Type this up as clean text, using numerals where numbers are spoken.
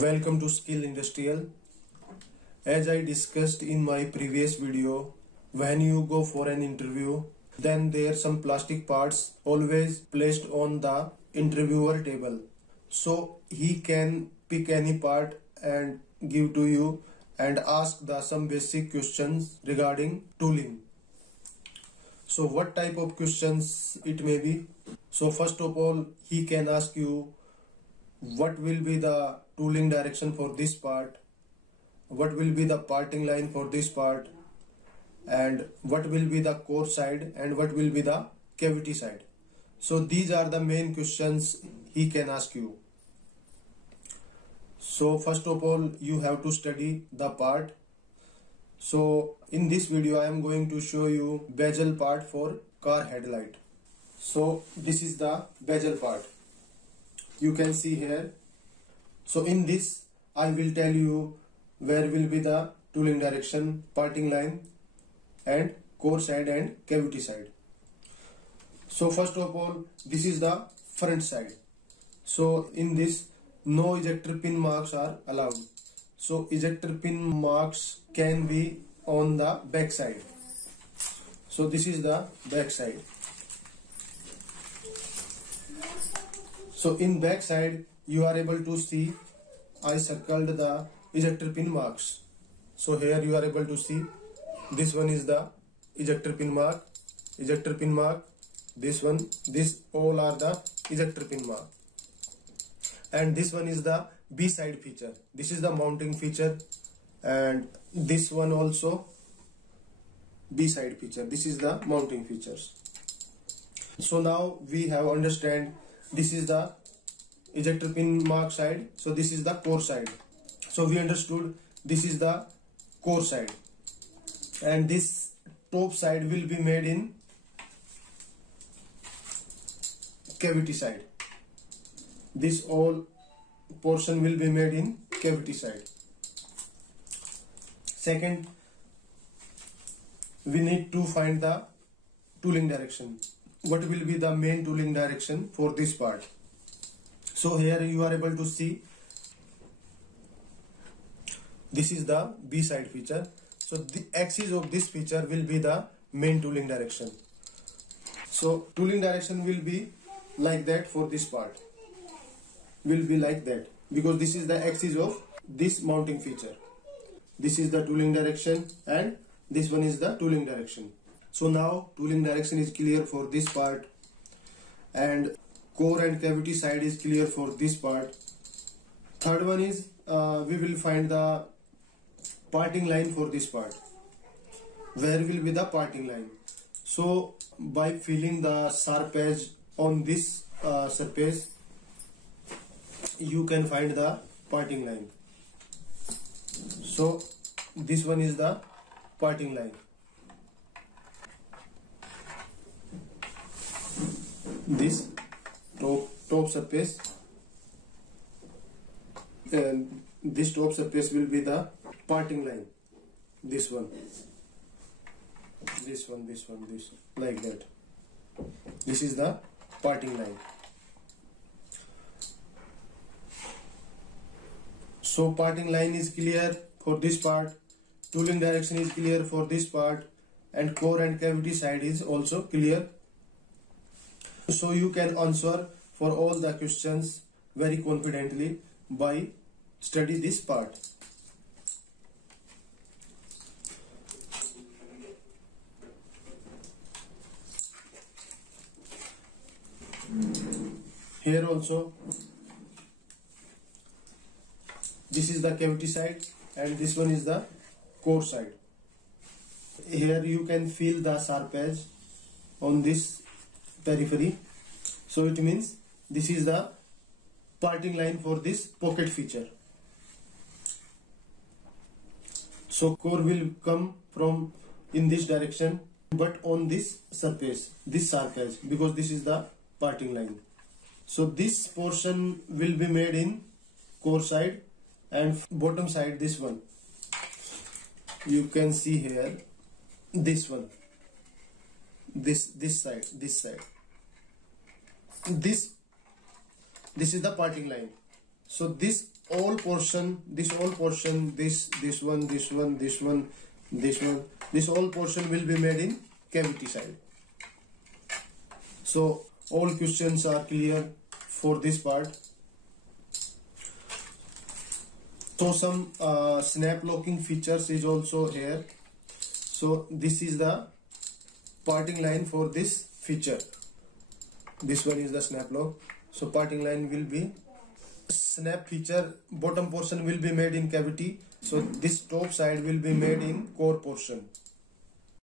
Welcome to Skill Industrial. As I discussed in my previous video, when you go for an interview, then there are some plastic parts always placed on the interviewer table. So he can pick any part and give to you and ask some basic questions regarding tooling. So what type of questions it may be? So first of all, he can ask you what will be the tooling direction for this part, what will be the parting line for this part, and what will be the core side and what will be the cavity side. So these are the main questions he can ask you. So first of all, you have to study the part. So in this video I am going to show you bezel part for car headlight. So this is the bezel part, you can see here. So in this I will tell you where will be the tooling direction, parting line and core side and cavity side. So first of all, this is the front side. So in this, no ejector pin marks are allowed. So ejector pin marks can be on the back side. So this is the back side. So in back side you are able to see I circled the ejector pin marks. So here you are able to see this one is the ejector pin mark, this one, this all are the ejector pin mark. And this one is the B side feature. This is the mounting feature, and this one also B side feature. This is the mounting features. So now we have understand this is the ejector pin mark side. So this is the core side. So we understood this is the core side, and this top side will be made in cavity side. This all portion will be made in cavity side. Second, we need to find the tooling direction. What will be the main tooling direction for this part? So here you are able to see this is the B side feature. So the axis of this feature will be the main tooling direction. So tooling direction will be like that for this part, will be like that, because this is the axis of this mounting feature. This is the tooling direction and this one is the tooling direction. So now tooling direction is clear for this part, and core and cavity side is clear for this part. Third one is we will find the parting line for this part. Where will be the parting line? So by filling the sharp edge on this surface, you can find the parting line. So this one is the parting line. This top surface, and this top surface will be the parting line. This one, this like that. This is the parting line. So parting line is clear for this part, tooling direction is clear for this part, and core and cavity side is also clear. So you can answer for all the questions very confidently by study this part. Here also, this is the cavity side and this one is the core side. Here you can feel the sharp edge on this periphery. So it means this is the parting line for this pocket feature. So core will come from in this direction, but on this surface, this sharp edge, because this is the parting line. So this portion will be made in core side, and bottom side, this one you can see here, this one, this side, this is the parting line. So this all portion, this all portion, this one, this one, this one, this one, this all portion will be made in cavity side. So all questions are clear for this part. So some snap locking features is also here. So this is the parting line for this feature. This one is the snap lock. So parting line will be snap feature. Bottom portion will be made in cavity. So this top side will be made in core portion.